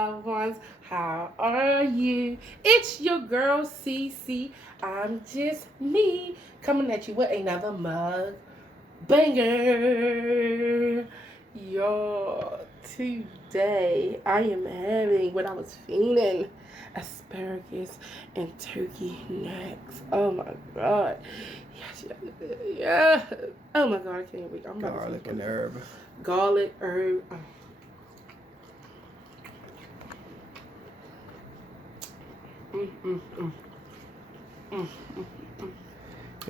loved ones. How are you? It's your girl, CC. I'm just me, coming at you with another mug banger. Yo, today I am having what I was feeling. Asparagus and turkey necks. Oh my god. Yes, yes, yes. Oh my god, I can't wait. I'm about Garlic to and herb. Garlic, herb.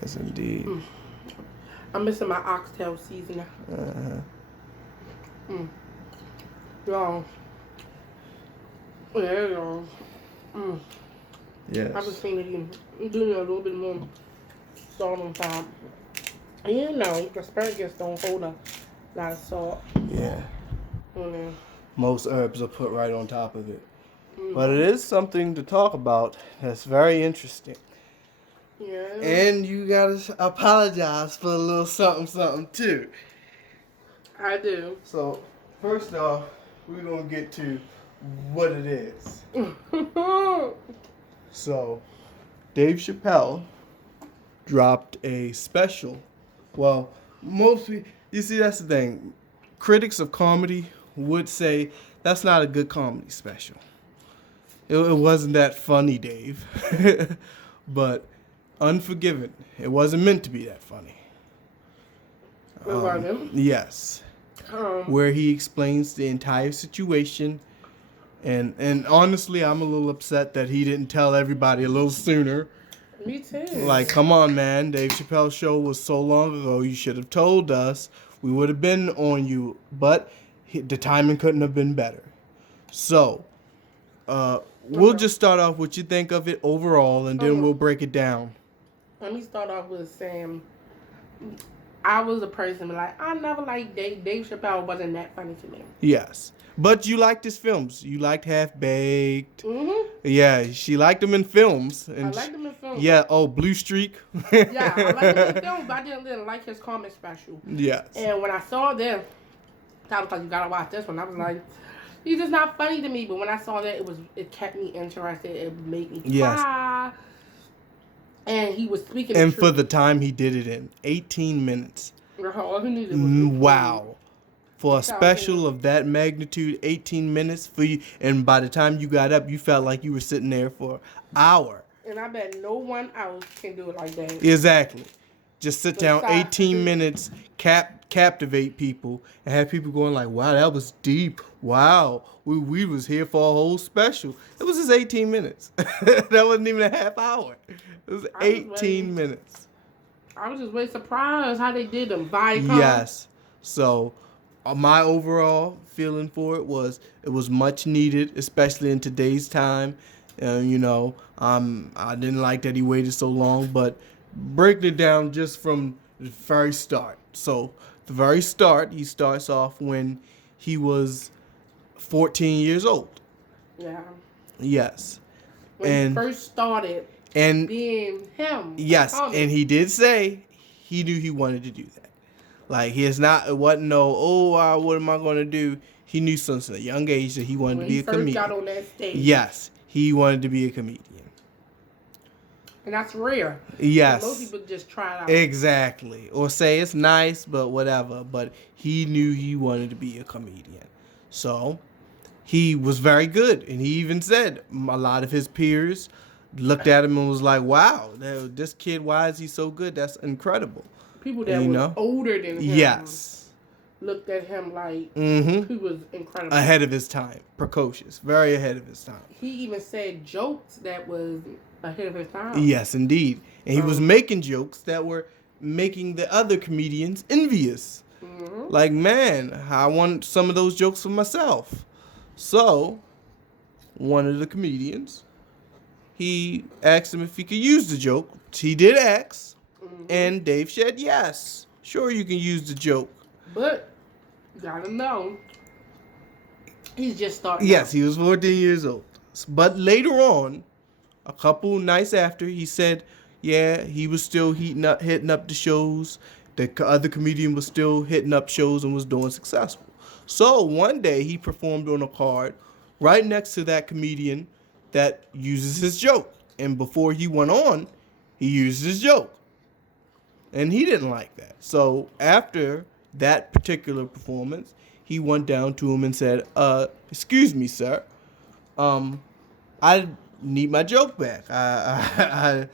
Yes, indeed. I'm missing my oxtail seasoning. Y'all. There you go. Yes. I was thinking I'm doing a little bit more salt on top. And you know, asparagus don't hold a lot of salt Yeah. on there. Most herbs are put right on top of it. But it is something to talk about that's very interesting. Yeah. And you gotta apologize for a little something too. I do. So, first off, we're gonna get to what it is. So, Dave Chapelle dropped a special. Well, most people, you see, that's the thing. Critics of comedy would say that's not a good comedy special. It wasn't that funny, Dave. But Unforgiven, it wasn't meant to be that funny. It wasn't? Yes. Where he explains the entire situation. And honestly, I'm a little upset that he didn't tell everybody a little sooner. Me too. Like, come on, man. Dave Chappelle's show was so long ago. You should have told us. We would have been on you. But the timing couldn't have been better. So, we'll just start off what you think of it overall, and then we'll break it down. Let me start off with saying I was a person like I never liked Dave Chappelle wasn't that funny to me. Yes. But you liked his films. You liked Half Baked. Mm-hmm. Yeah, she liked him in films. And I liked him in films. Yeah, Blue Streak. Yeah, I liked him in films, but I didn't like his comic special. Yes. And when I saw this, I was like, you gotta watch this one. I was like, he's just not funny to me. But when I saw that, it kept me interested. It made me cry. Yes. And he was speaking. And for the time he did it in 18 minutes. All he needed was wow. For a special of that magnitude, 18 minutes for you, and by the time you got up, you felt like you were sitting there for an hour. And I bet no one else can do it like that. Exactly. Just sit down 18 minutes, captivate people, and have people going like, wow, that was deep. Wow, we was here for a whole special. It was just 18 minutes. That wasn't even a half hour. It was 18 minutes. I was just really surprised how they did them. Viacom. Yes. So, my overall feeling for it was much needed, especially in today's time. I didn't like that he waited so long, but breaking it down just from the very start. So, the very start, he starts off when he was 14 years old. Yeah. Yes. When he first started being him. Yes, and he did say he knew he wanted to do that. Like, it wasn't what am I going to do? He knew since a young age that he wanted to be a comedian. When he first got on that stage. Yes, he wanted to be a comedian. And that's rare. Yes. Most people just try it out. Exactly. Or say it's nice, but whatever. But he knew he wanted to be a comedian. So, he was very good. And he even said a lot of his peers looked at him and was like, wow, this kid, why is he so good? That's incredible. People that were older than him. Yes. Looked at him like he was incredible. Ahead of his time. Precocious. Very ahead of his time. He even said jokes that was ahead of his time. Yes, indeed. And he was making jokes that were making the other comedians envious. Mm-hmm. Like, man, I want some of those jokes for myself. So, one of the comedians, he asked him if he could use the joke. He did ask, and Dave said yes. Sure, you can use the joke. But, you gotta know, he's just starting Yes, out. He was 14 years old. But later on, a couple nights after, he said, yeah, he was still hitting up the shows. The other comedian was still hitting up shows and was doing successful. So one day he performed on a card right next to that comedian that uses his joke. And before he went on, he used his joke. And he didn't like that. So after that particular performance, he went down to him and said, excuse me, sir. I need my joke back. And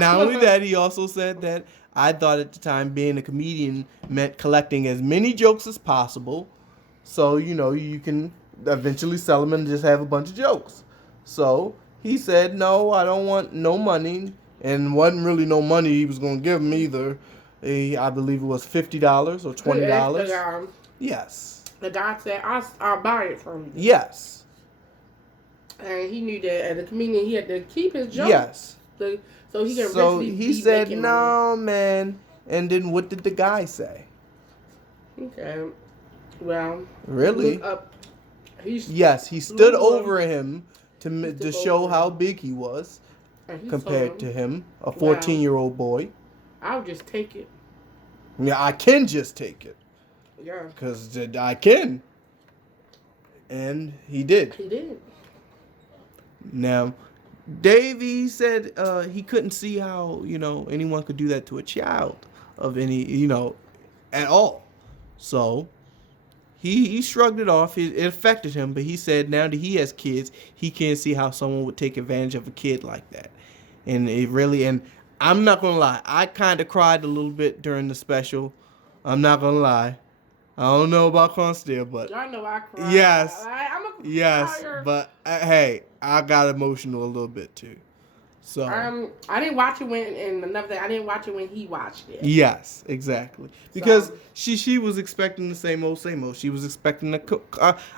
not only that, he also said that I thought at the time being a comedian meant collecting as many jokes as possible, so you can eventually sell them and just have a bunch of jokes. So he said, no, I don't want no money, and wasn't really no money he was going to give him either. I believe it was $50 or $20. Yes. The guy said, I'll buy it from you. Yes. And he knew that as a comedian, he had to keep his joke. Yes. So he can So he said, no, man. And then what did the guy say? Okay. Well. Really? Look up. Yes, he stood over him to show how big he was compared to him, a 14-year-old boy. I'll just take it. Yeah, I can just take it. Yeah. Because I can. And he did. He did. Now, Davey said he couldn't see how, anyone could do that to a child of any, at all. So he shrugged it off. It affected him, but he said now that he has kids, he can't see how someone would take advantage of a kid like that. And and I'm not going to lie, I kind of cried a little bit during the special. I'm not going to lie. I don't know about Constance, but I know I cried. Yes. I'm a yes, crier. but hey, I got emotional a little bit too. So I didn't watch it and another thing, I didn't watch it when he watched it. Yes, exactly. Because she was expecting the same old. She was expecting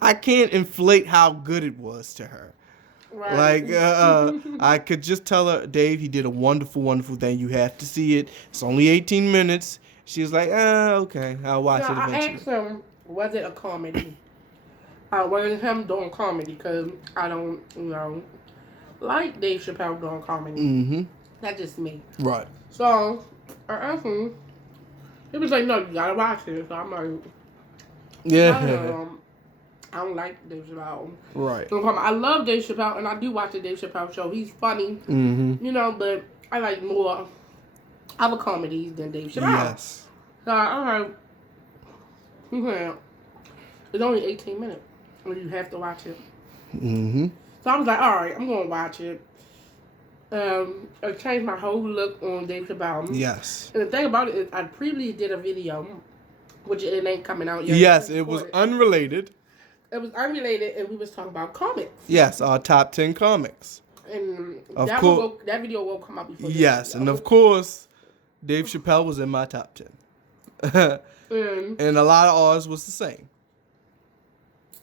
I can't inflate how good it was to her. Right. Like I could just tell her, Dave, he did a wonderful, wonderful thing. You have to see it. It's only 18 minutes. She was like, okay, I'll watch it eventually. I asked him, was it a comedy? Was it him doing comedy? Because I don't, like Dave Chapelle doing comedy. Mm-hmm. That's just me. Right. So, I asked him. He was like, no, you gotta watch it. So I'm like, yeah. I don't like Dave Chapelle. Right. So I love Dave Chapelle, and I do watch the Dave Chapelle show. He's funny, but I like more other comedies than Dave Chapelle. Yes. So I'm like, it's only 18 minutes, and you have to watch it. Mm-hmm. So I was like, all right, I'm going to watch it. It changed my whole look on Dave Chapelle. Yes. And the thing about it is I previously did a video, which it ain't coming out yet. Yes, it was unrelated. It was unrelated, and we was talking about comics. Yes, our top 10 comics. And that video will come out before. Yes, and of course, Dave Chapelle was in my top 10. And a lot of ours was the same.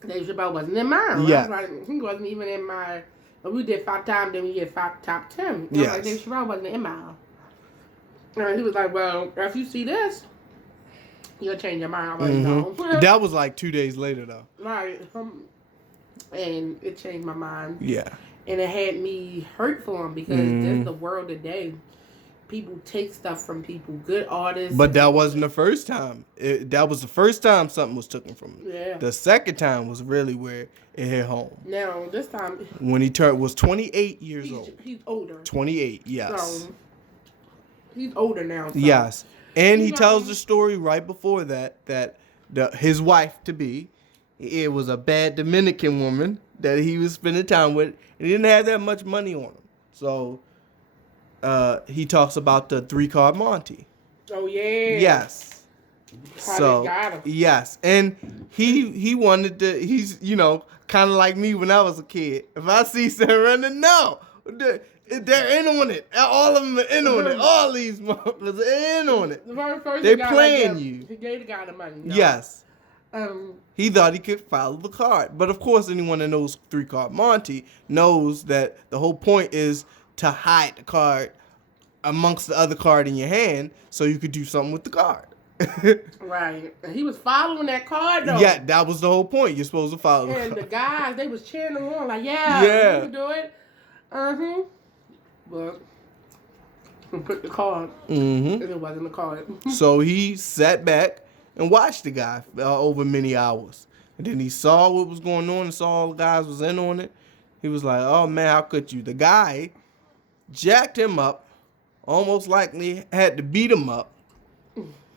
Dave Chapelle wasn't in mine. Yeah. Right? He wasn't even in my. We did 5 times, then we did 5 top 10. Yes. Like, Dave Chapelle wasn't in mine. And he was like, well, if you see this, you'll change your mind. I'm like, no. That was like 2 days later, though. Right. And it changed my mind. Yeah. And it had me hurt for him because that's the world today. People take stuff from people, good artists. But that wasn't the first time. That was the first time something was taken from him. Yeah. The second time was really where it hit home. Now, this time... When he was 28 years old. He's older. 28, yes. So, he's older now. So. Yes. And he tells the story right before that his wife-to-be, it was a bad Dominican woman that he was spending time with, and he didn't have that much money on him. So... he talks about the 3-card Monty. Oh yeah. Yes. So yes, and he wanted to. He's kind of like me when I was a kid. If I see someone, no, they're in on it. All of them are in on it. All these motherfuckers are in on it. They're playing you. He gave the guy the money. Yes. He thought he could follow the card, but of course, anyone that knows 3-card Monty knows that the whole point is to hide the card amongst the other card in your hand so you could do something with the card. Right. And he was following that card, though. Yeah, that was the whole point. You're supposed to follow the card. And the guys, they was cheering him on, like, yeah, you can do it. But he put the card, and it wasn't the card. So he sat back and watched the guy over many hours. And then he saw what was going on and saw all the guys was in on it. He was like, oh, man, how could you? The guy jacked him up, almost likely had to beat him up.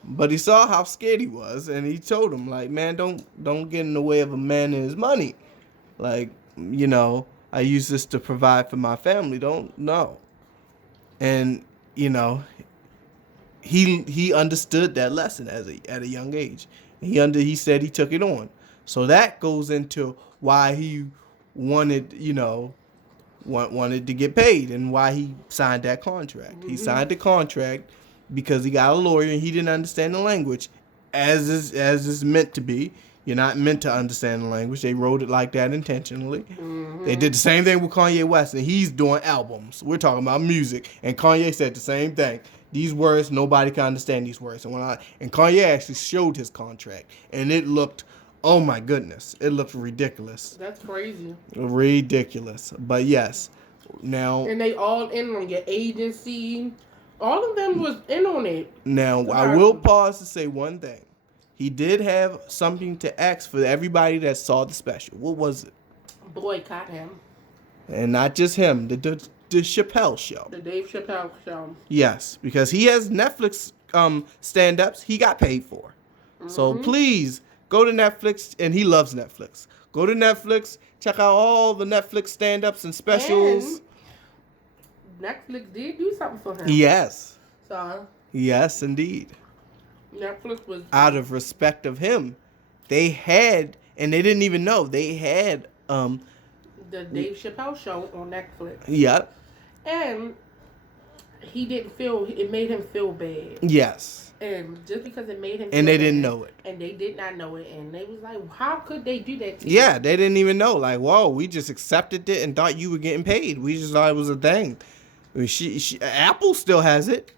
But he saw how scared he was, and he told him, like, man, don't get in the way of a man and his money. Like, you know, I use this to provide for my family. Don't know. And, you know, he understood that lesson at a young age. He said he took it on. So that goes into why he wanted, you know, wanted to get paid and why he signed that contract. Mm-hmm. He signed the contract because he got a lawyer and he didn't understand the language as is meant to be. You're not meant to understand the language. They wrote it like that intentionally. Mm-hmm. They did the same thing with Kanye West, and he's doing albums. We're talking about music, and Kanye said the same thing. These words, nobody can understand these words. And Kanye actually showed his contract, and it looked, oh my goodness, it looked ridiculous. That's crazy. Ridiculous, but yes, now. And they all in on your agency. All of them was in on it. Now I will pause to say one thing. He did have something to ask for everybody that saw the special. What was it? Boycott him. And not just him, the Chapelle show. The Dave Chapelle show. Yes, because he has Netflix stand-ups he got paid for. Mm-hmm. So please go to Netflix, and he loves Netflix. Go to Netflix, check out all the Netflix stand-ups and specials. And Netflix did do something for him. Yes. So. Yes, indeed. Netflix was out of respect of him. They had, and they didn't even know they had the Dave Chapelle show on Netflix. Yep. And it made him feel bad. Yes. And just because it made him and they bad, didn't know it. And they did not know it. And they was like, how could they do that to you? You? They didn't even know. Like, whoa, we just accepted it and thought you were getting paid. We just thought it was a thing. I mean, Apple still has it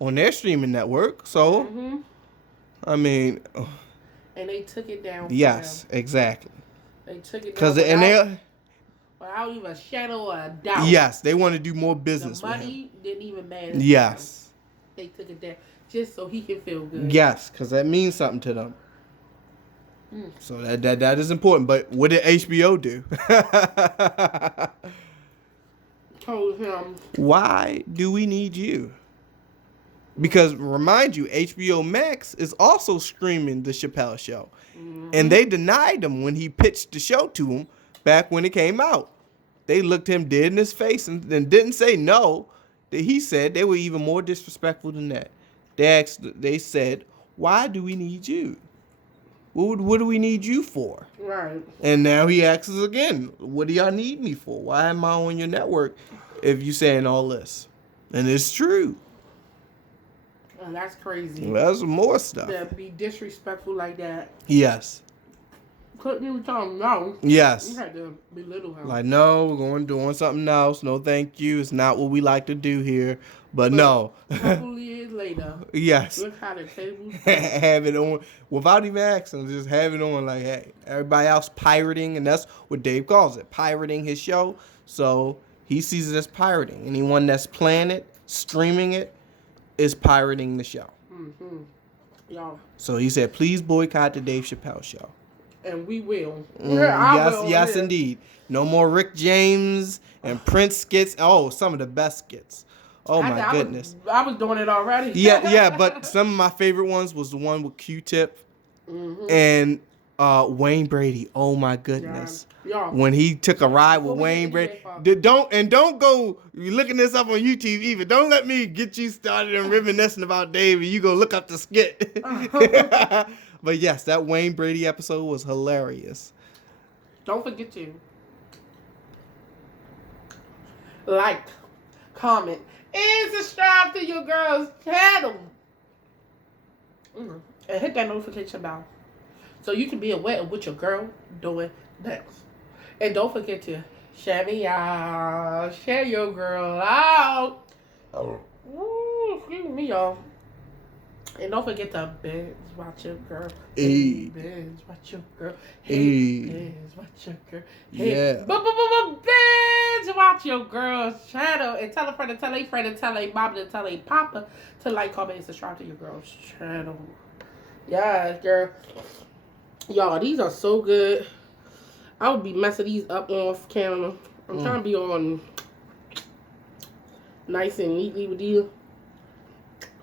on their streaming network. So, I mean. And they took it down. Yes, exactly. They took it down. Without even a shadow of a doubt. Yes, they want to do more business the with him. The money didn't even matter. Yes. They took it down just so he can feel good. Yes, because that means something to them. So that is important. But what did HBO do? Told him. Why do we need you? Because remind you, HBO Max is also streaming the Chapelle show. And they denied him when he pitched the show to him back when it came out. They looked him dead in his face and didn't say no. He said they were even more disrespectful than that. They said, why do we need you? What do we need you for? Right. And now he asks us again, what do y'all need me for? Why am I on your network if you saying all this? And it's true. Oh, that's crazy. That's more stuff. To be disrespectful like that. Yes. Couldn't even tell him no. Yes. You had to belittle him. Like, no, we're going doing something else. No, thank you. It's not what we like to do here. But no. A couple years later. Yes. Look how the tables have it on without even asking. Just have it on like, hey, everybody else pirating, and that's what Dave calls it, pirating his show. So he sees it as pirating. Anyone that's playing it, streaming it, is pirating the show. Mm-hmm. Yeah. So he said, please boycott the Dave Chapelle show. And we will. Yes, indeed. No more Rick James and Prince skits. Oh, some of the best skits. Oh, my goodness. I was doing it already. Yeah, but some of my favorite ones was the one with Q-Tip and Wayne Brady. Oh, my goodness. Yeah. When he took a ride with Wayne Brady. Don't go looking this up on YouTube either. Don't let me get you started and reminiscing about Dave and you go look up the skit. But yes, that Wayne Brady episode was hilarious. Don't forget to like, comment, and subscribe to your girl's channel. And hit that notification bell so you can be aware of what your girl doing next. And don't forget to share me out. Share your girl out. Ooh, excuse me, y'all. And don't forget to binge watch your girl. Hey. Binge watch your girl. Hey. Binge watch your girl. Hey. Yeah. Binge watch your girl's channel. And tell a friend, and tell a friend, and tell a mom, and tell a papa to like, comment, and subscribe to your girl's channel. Yes, girl. Y'all, these are so good. I would be messing these up off camera. I'm trying to be on nice and neatly with these.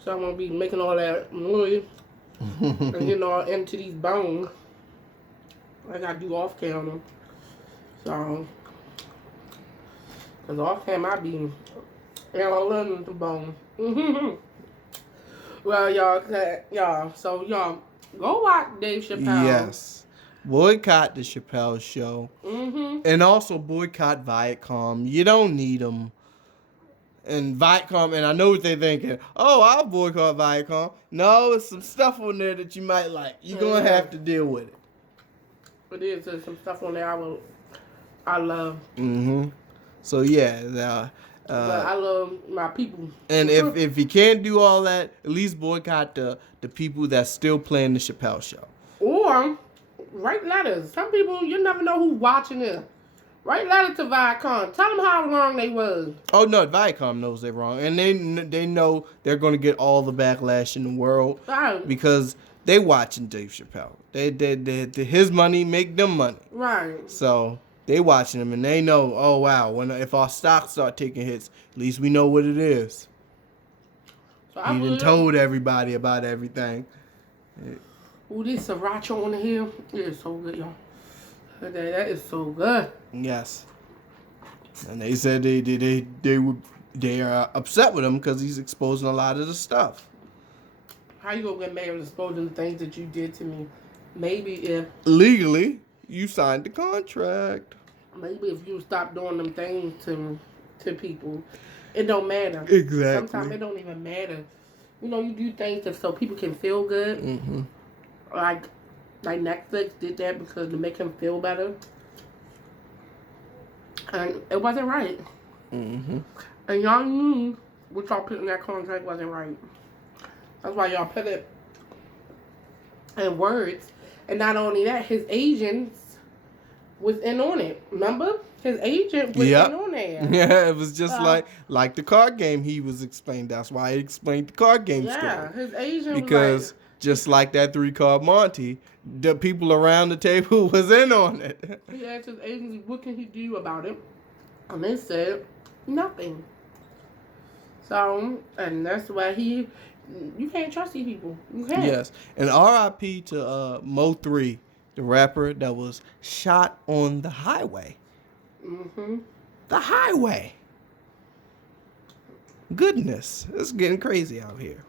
So I'm going to be making all that noise and getting all into these bones. I got to do off camera. So, because off camera I be all in the bone. Well, y'all, so y'all, go watch Dave Chappelle. Yes. Boycott the Chapelle show. And also boycott Viacom. You don't need them. And Viacom, and I know what they're thinking. Oh, I'll boycott Viacom. No, it's some stuff on there that you might like. You're going to have to deal with it. It is. There's some stuff on there I love. So, yeah. But I love my people. And if you can't do all that, at least boycott the people that's still playing the Chapelle show. Or write letters. Some people, you never know who's watching this. Write letters to Viacom. Tell them how wrong they was. Oh, no, Viacom knows they're wrong. And they know they're going to get all the backlash in the world. Right. Because they watching Dave Chappelle. They his money make them money. Right. So they watching him and they know, oh, wow, if our stocks start taking hits, at least we know what it is. So he done told everybody about everything. Ooh, this sriracha on the hill. It is so good, y'all. That is so good. Yes. And they said they are upset with him because he's exposing a lot of the stuff. How you gonna get mad with exposing the things that you did to me? Maybe if legally you signed the contract. Maybe if you stop doing them things to people, it don't matter. Exactly. Sometimes it don't even matter. You know, you do things so people can feel good. Like Netflix did that because to make him feel better. And it wasn't right. And y'all knew what y'all put in that contract wasn't right. That's why y'all put it in words. And not only that, his agents was in on it. Remember? His agent was in on there. Yeah, it was just like the card game he was explaining. That's why he explained the card game story. Yeah, his agent because just like that 3-card Monty, the people around the table was in on it. He asked his agency, what can he do about it? And they said, nothing. So, and that's why you can't trust these people. You can't. Yes. And R.I.P. to Mo 3, the rapper that was shot on the highway. The highway. Goodness. It's getting crazy out here.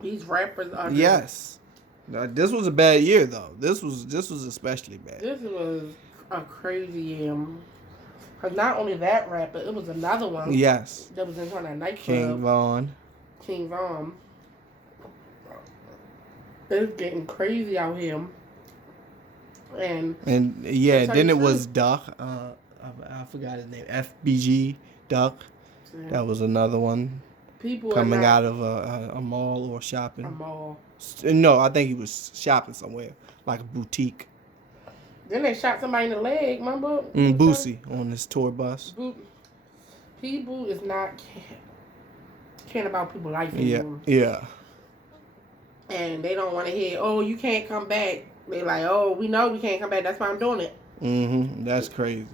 These rappers are Now, this was a bad year though. This was especially bad. This was a crazy year. Cause not only that rapper, it was another one. Yes. That was in front of that nightclub. King Von. It's getting crazy out here. And yeah, then it was Duck. I forgot his name. FBG Duck. Yeah. That was another one. People coming out of a mall or shopping. A mall. No, I think he was shopping somewhere, like a boutique. Then they shot somebody in the leg, remember? Boosie on this tour bus. People is not caring about people's life anymore. Yeah. And they don't want to hear, oh, you can't come back. They like, oh, we know we can't come back. That's why I'm doing it. That's crazy.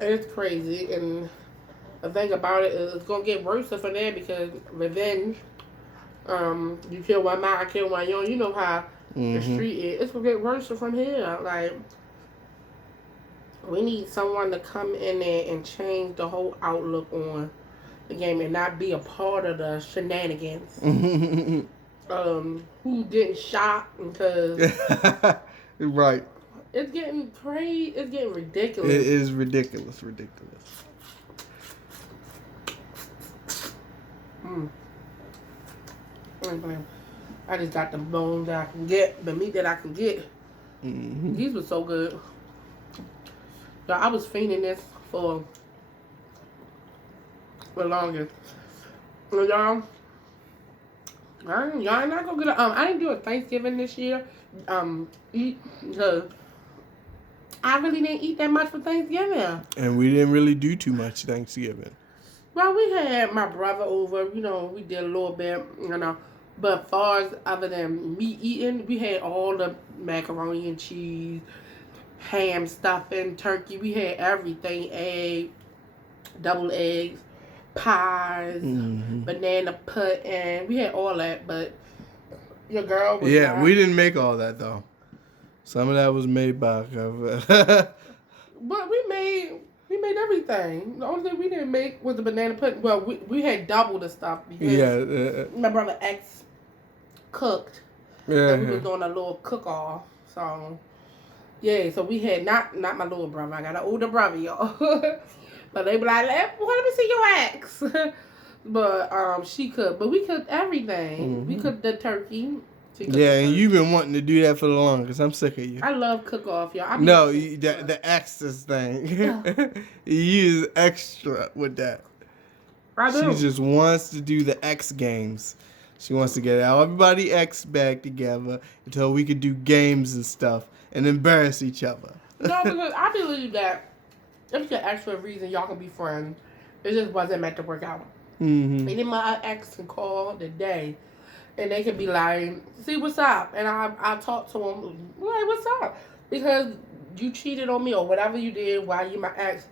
It's crazy. And the thing about it is it's going to get worse for them because revenge, you kill one man, I kill one young. You know how the street is. It's going to get worse from here. Like, we need someone to come in there and change the whole outlook on the game and not be a part of the shenanigans. Who didn't shot because right. It's getting crazy. It's getting ridiculous. It is ridiculous. I just got the bones that I can get, the meat that I can get. These were so good. So I was feeding this for the longest. So y'all not gonna get I didn't do a Thanksgiving this year. Because I really didn't eat that much for Thanksgiving. And we didn't really do too much Thanksgiving. Well, we had my brother over. You know, we did a little bit. You know, But far as other than me eating, we had all the macaroni and cheese, ham stuffing, turkey. We had everything. Egg, double eggs, pies, banana pudding. We had all that, but your girl was not. We didn't make all that though. Some of that was made by. But we made everything. The only thing we didn't make was the banana pudding. Well, we had double the stuff because my brother ex cooked. And we was doing a little cook off. So yeah, so we had not my little brother. I got an older brother, y'all. But they be like, let me see your ex. But she cooked. But we cooked everything. We cooked the turkey. And you've been wanting to do that for the longest. I'm sick of you. I love cook off, y'all. No, the extras thing. You use extra with that. I do. She just wants to do the X games. She wants to get everybody X back together until we could do games and stuff and embarrass each other. No, because I believe that if it's an extra reason y'all can be friends, it just wasn't meant to work out. And then my ex can call today. And they can be like, see what's up. And I talk to them, like, what's up? Because you cheated on me or whatever you did while you my ex.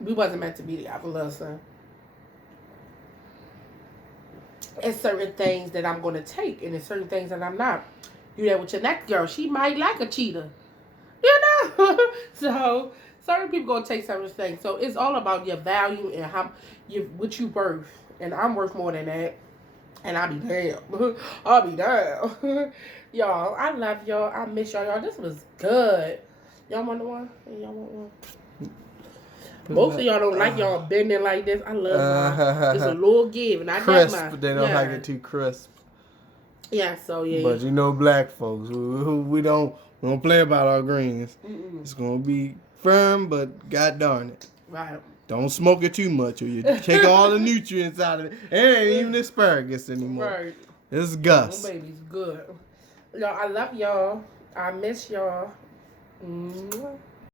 We wasn't meant to be together. Listen. It's certain things that I'm going to take. And there's certain things that I'm not. You that with your next girl. She might like a cheater. You know? So, certain people going to take certain things. So, it's all about your value and what you worth. And I'm worth more than that. And I'll be damn. I'll be damn. Y'all, I love y'all. I miss y'all. This was good. Y'all want one? Y'all want one? Most of y'all don't like y'all bending like this. I love mine. It's a little give. And I crisp, got mine. but they don't like it too crisp. Yeah, so yeah. But you know black folks, we don't play about our greens. It's going to be firm, but god darn it. Right. Don't smoke it too much or you take all the nutrients out of it. It ain't even asparagus anymore. Right. It's Gus. Oh, baby's good. Y'all, I love y'all. I miss y'all.